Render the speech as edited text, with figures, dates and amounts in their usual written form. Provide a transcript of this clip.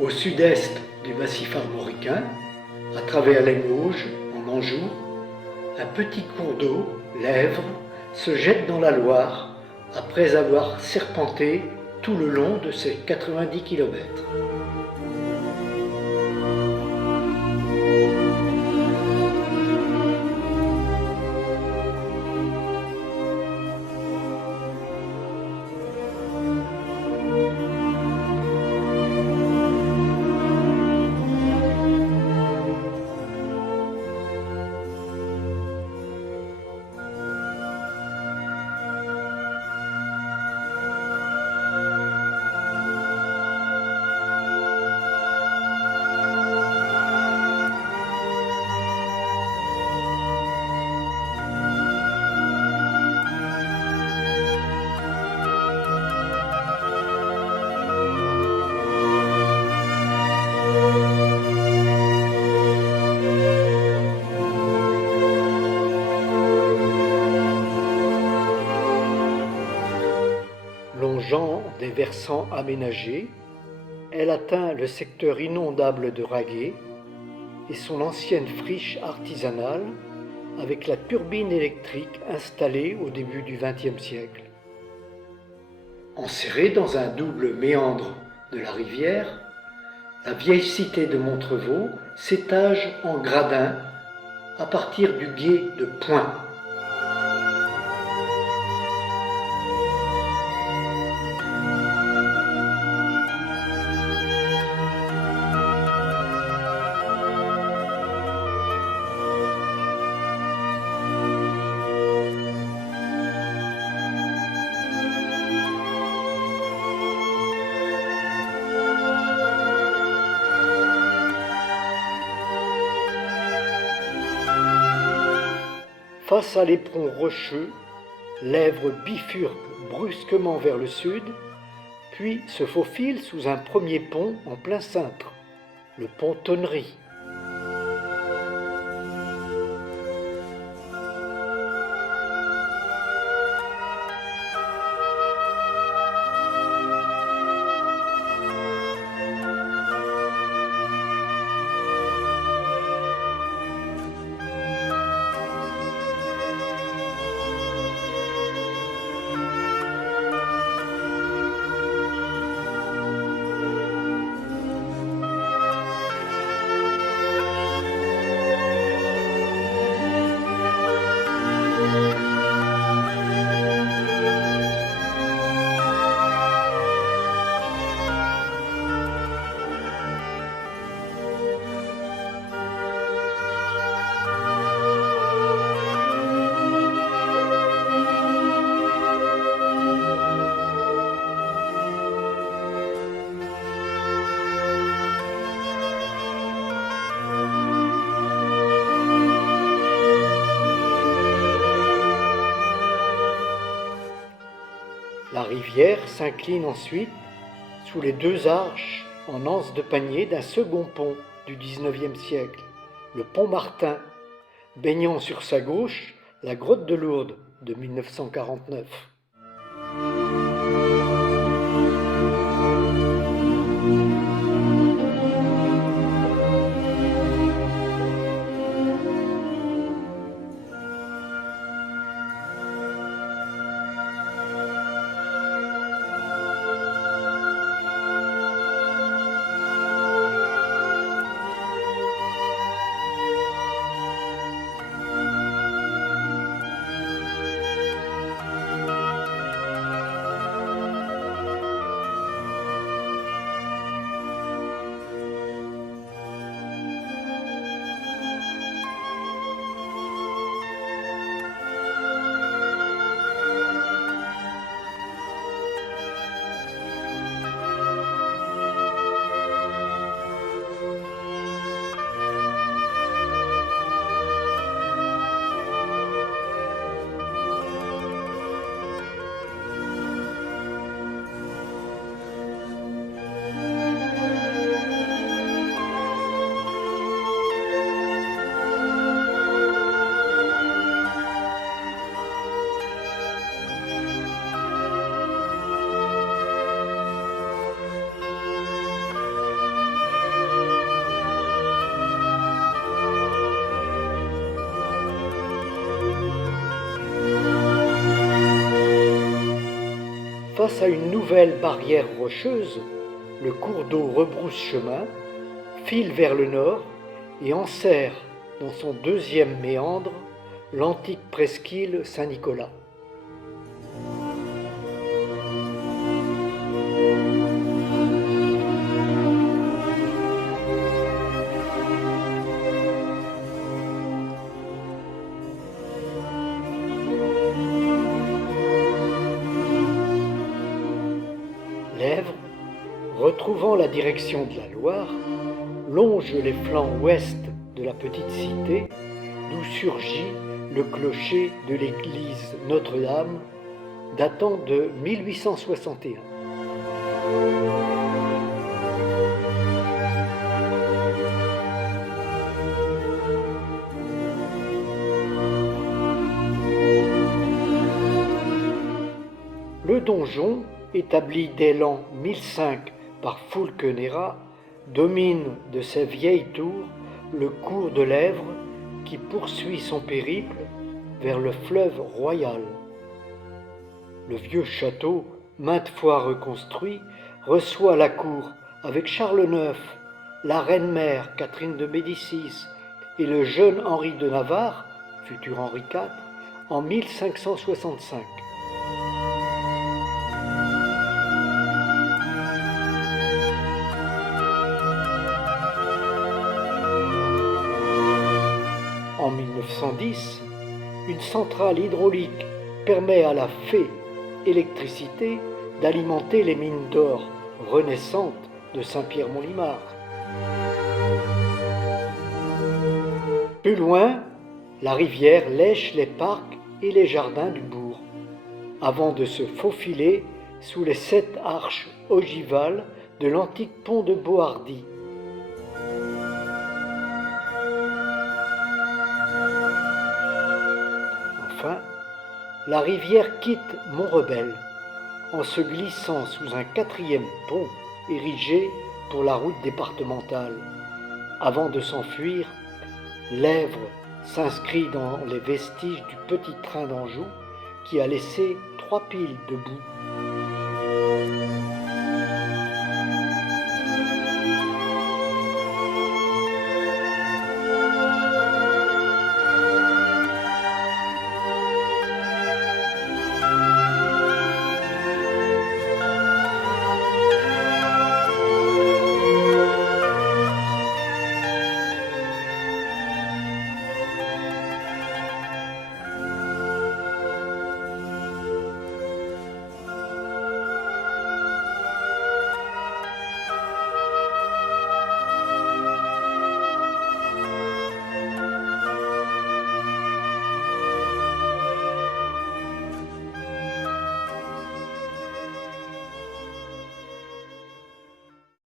Au sud-est du massif armoricain, à travers les Mauges, en Anjou, un petit cours d'eau, l'Èvre, se jette dans la Loire après avoir serpenté tout le long de ses 90 kilomètres. Longeant des versants aménagés, elle atteint le secteur inondable de Raguet et son ancienne friche artisanale avec la turbine électrique installée au début du XXe siècle. Enserrée dans un double méandre de la rivière, la vieille cité de Montrevaux s'étage en gradins à partir du gué de Point. Face à l'éperon rocheux, l'Èvre bifurque brusquement vers le sud, puis se faufile sous un premier pont en plein cintre, le pont Tonnery. La rivière s'incline ensuite sous les deux arches en anse de panier d'un second pont du XIXe siècle, le pont Martin, baignant sur sa gauche la grotte de Lourdes de 1949. Face à une nouvelle barrière rocheuse, le cours d'eau rebrousse chemin, file vers le nord et enserre dans son deuxième méandre l'antique presqu'île Saint-Nicolas. L'Èvre, retrouvant la direction de la Loire, longe les flancs ouest de la petite cité, d'où surgit le clocher de l'église Notre-Dame, datant de 1861. Le donjon, établi dès l'an 1005 par Fulquenera, domine de sa vieille tour le cours de l'Èvre qui poursuit son périple vers le fleuve Royal. Le vieux château, maintes fois reconstruit, reçoit la cour avec Charles IX, la reine-mère Catherine de Médicis et le jeune Henri de Navarre, futur Henri IV, en 1565. En 1910, une centrale hydraulique permet à la Fée Électricité d'alimenter les mines d'or renaissantes de Saint-Pierre-Mont-Limard. Plus loin, la rivière lèche les parcs et les jardins du bourg, avant de se faufiler sous les 7 arches ogivales de l'antique pont de Bohardy. Enfin, la rivière quitte Mont-Rebelle en se glissant sous un 4e pont érigé pour la route départementale. Avant de s'enfuir, l'Èvre s'inscrit dans les vestiges du petit train d'Anjou qui a laissé 3 piles de boue.